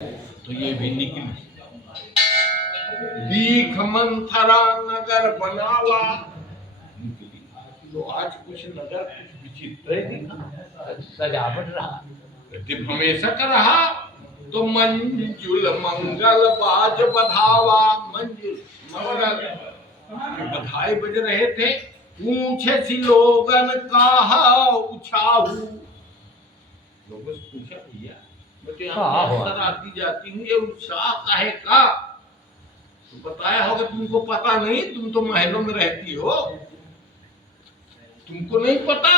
तो ये भी निकली। दीख मंथरा नगर बनावा, निकली। तो आज कुछ नगर कुछ विचित्र ही दिखा, सजावट रहा, हमेशा का रहा। तो मंजुल मंगल बाज बधावा, मंजुल मंगल के बधाई बज रहे थे। पूछे सी लोगन कहा उछाहू, लोगों से पूछा भैया बेटे अक्सर आती जाती हूँ, ये उत्साह काहे का? तो बताया होगा तुमको पता नहीं, तुम तो महलों में रहती हो, तुमको नहीं पता।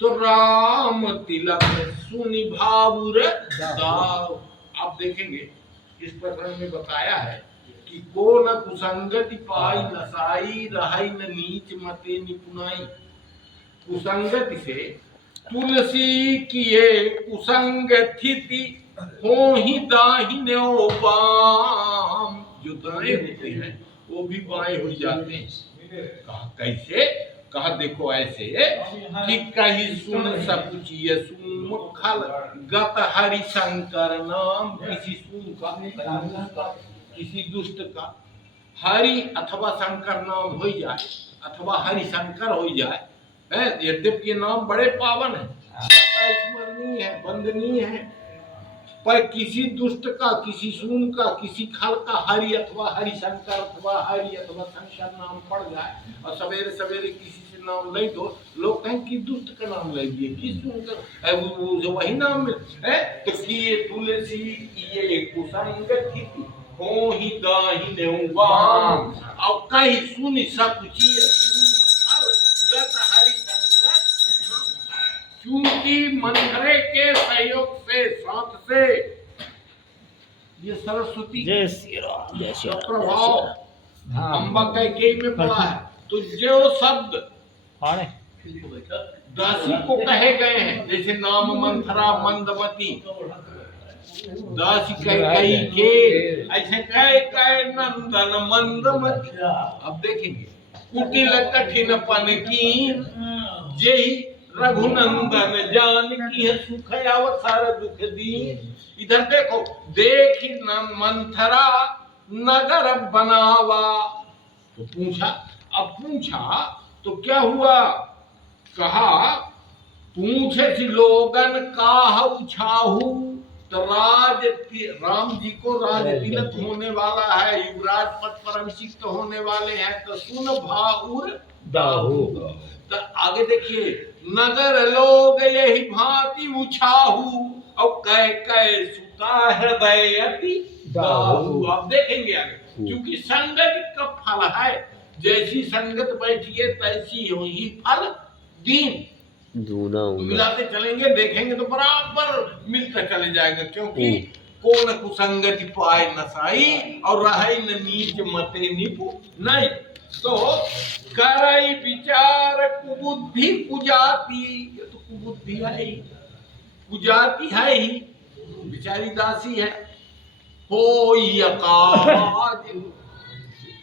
तो राम तिलक सुनि भावुर दाव। आप देखेंगे इस प्रकरण में बताया है कि को न कुसंगति पाई नसाई, रहाई न नीच मते निपुनाई। कुसंगति से तुलसी किए कुसंगति हो ही दाहिने बाम, जो दाएं होते हैं वो भी बाएं हो जाते हैं। कहा कैसे? कहा देखो ऐसे कि कहीं सुन सकुचिय सुमुखल गत हरिशंकर नाम, किसी सुन का किसी दुष्ट का हरि अथवा शंकर नाम हो जाए, अथवा हरिशंकर हो जाए, यद्यपि ये नाम बड़े पावन है, स्मरणीय है, वंदनीय है, पर किसी दुष्ट का, किसी सून का, किसी खल का हरि अथवा हरिशंकर अथवा हरि अथवा शंकर नाम पड़ जाए और सवेरे सवेरे किसी से नाम ले दो, लोग कहें कि दुष्ट का नाम ले दिए, किस सुनकर वो वही नाम है। तो किए तुलसी किए कुसंगति हो ही दाहिने बाम, और कहीं सुन सकुचिय गत हरिशंकर, क्योंकि मंथरे के सहयोग से, साथ से ये सरस्वती का प्रभाव अम्बा कैकेयी में पड़ा है। तो जो शब्द दासी को कहे गए हैं, जैसे नाम मंथरा मंदमती, दासी कैकेयी के, ऐसे कैकेयी नंदन मंदमती। अब देखेंगे कुटिल कठिनपन की यही रघुनंदन जान की है, सुख अवसर दुख दी। इधर देखो, देखी न मंथरा नगर बनावा। तो पूछा, अब पूछा तो क्या हुआ? कहा पूछे सी लोगन काह उछाहू। तो राम जी को राज तिलक होने वाला है, युवराज पद पर अभिषिक्त होने वाले हैं, तो सुन भाउर दाहू। तो आगे देखिए, नगर लोग यही भांति उछाहू, और कह कह सुता हृदय अति दाहू। आप देखेंगे आगे, क्योंकि संगत का फल है, जैसी संगत बैठिए तैसी ही फल दीन। मिलाते चलेंगे, देखेंगे तो बराबर मिलता चले जाएगा, क्योंकि कौन कुसंगति पाए नसाई, और रहे न नीच मते निपु नहीं। तो करई विचार कुबुद्धि कुजाती, ये तो कुबुद्धि है ही, कुजाती है ही, बिचारी दासी है। कोई अकाज,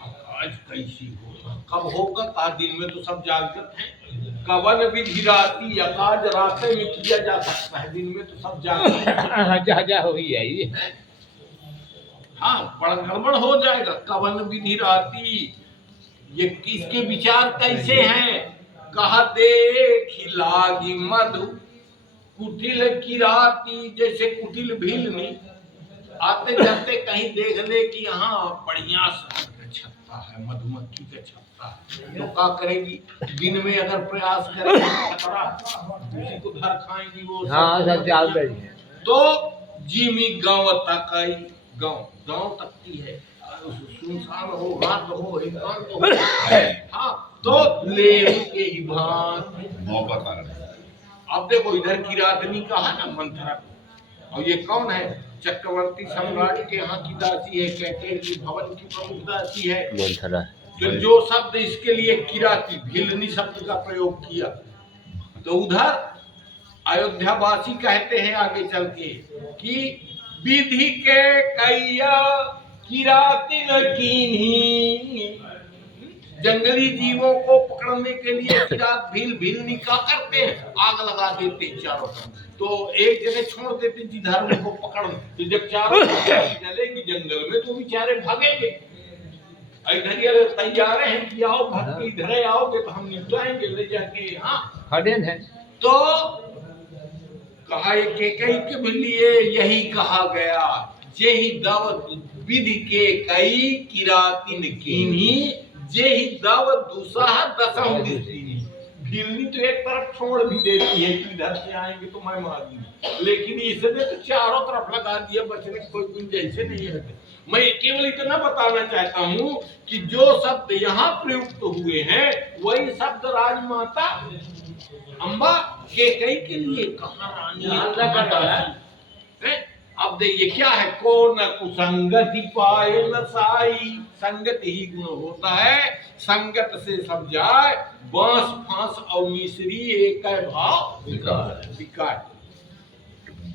अकाज कैसी होगा, कब होगा? का दिन में तो सब जागृत हैं। कवन विधि राती, अकाज रात में किया जा सकता है, दिन में तो सब जागृत हो ही है। हाँ, बड़ा गड़बड़ हो जाएगा। कवन विधि राती, ये किसके विचार कैसे हैं? कहा देखी लागी मधु कुटिल किराती, जैसे कुटिल भीलनी आते जाते कहीं देख ले कि यहाँ बढ़िया छत्ता है, मधुमक्खी का छत्ता है, तो क्या करेगी? दिन में अगर प्रयास करेगी उसी को घर खाएंगी वो। हाँ, सब जाल रही है। तो जिमी गांव तक आई, गांव तकती है, सुनसान हो, रात हो, एकांत हो, हाँ, तो ले के ही भांति मौका कारण। अब देखो इधर किरातनी का है ना मंथरा, और ये कौन है? चक्रवर्ती सम्राट के यहाँ की दासी है, कहते हैं कि भवन की प्रमुख दासी है मंथरा। जो शब्द इसके लिए किराती, भिलनी शब्द का प्रयोग किया, तो उधर अयोध्यावासी कहते हैं आगे चल के कि विधि के कैया किरातिन कीन्ही, जंगली जीवों को पकड़ने के लिए किरात भीलनी क्या करते हैं? आग लगा देते हैं चारों तरफ। तो एक जगह छोड़ देते जिधर उनको पकड़, तो जब चारों तरफ चलेगी जंगल में तो बेचारे भागेंगे। इधर ये तैयार हैं कि आओ भाग के इधर ही आओगे तो हम निपटाएंगे ले जाके। हाँ खड़े हैं। तो कहा के कई के लिए यही कहा गया, जेहि दावत विधि के कई किरातिन कीनी, जेहि दावत दूसरा दसम दिसनी। बिल्ली तो एक तरफ छोड़ भी देती है कि इधर से आएंगे तो मैं मार दूंगी, लेकिन इसने तो चारों तरफ लगा दिया, बचने की कोई गुंजाइश नहीं है। मैं केवल इतना बताना चाहता हूँ कि जो शब्द यहाँ प्रयुक्त हुए हैं वही शब्द राजमाता अम्बा के कई के लिए कहा रानी। अब देखिए क्या है, को न कुसंगति पाए न साई, संगत ही गुण होता है, संगत से सब जाए, बांस फांस और मिश्री एक भाव विकार।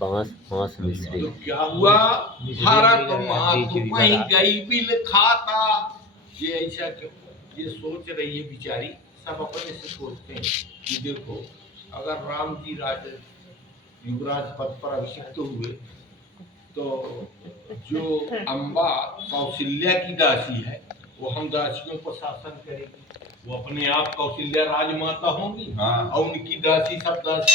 बांस फांस मिश्री। तो क्या हुआ, भारत माँ तो वहीं गई बिल खाता। ये ऐसा क्यों, ये सोच रही है बिचारी, सब अपने से सोचते हैं कि देखो अगर राम जी राज युवराज पद पर अभिषिक्त हुए तो जो अम्बा कौशल्या की दासी है वो हम दासियों को शासन करेगी, वो अपने आप कौशल्या राजमाता होंगी। और उनकी दासी सब दासी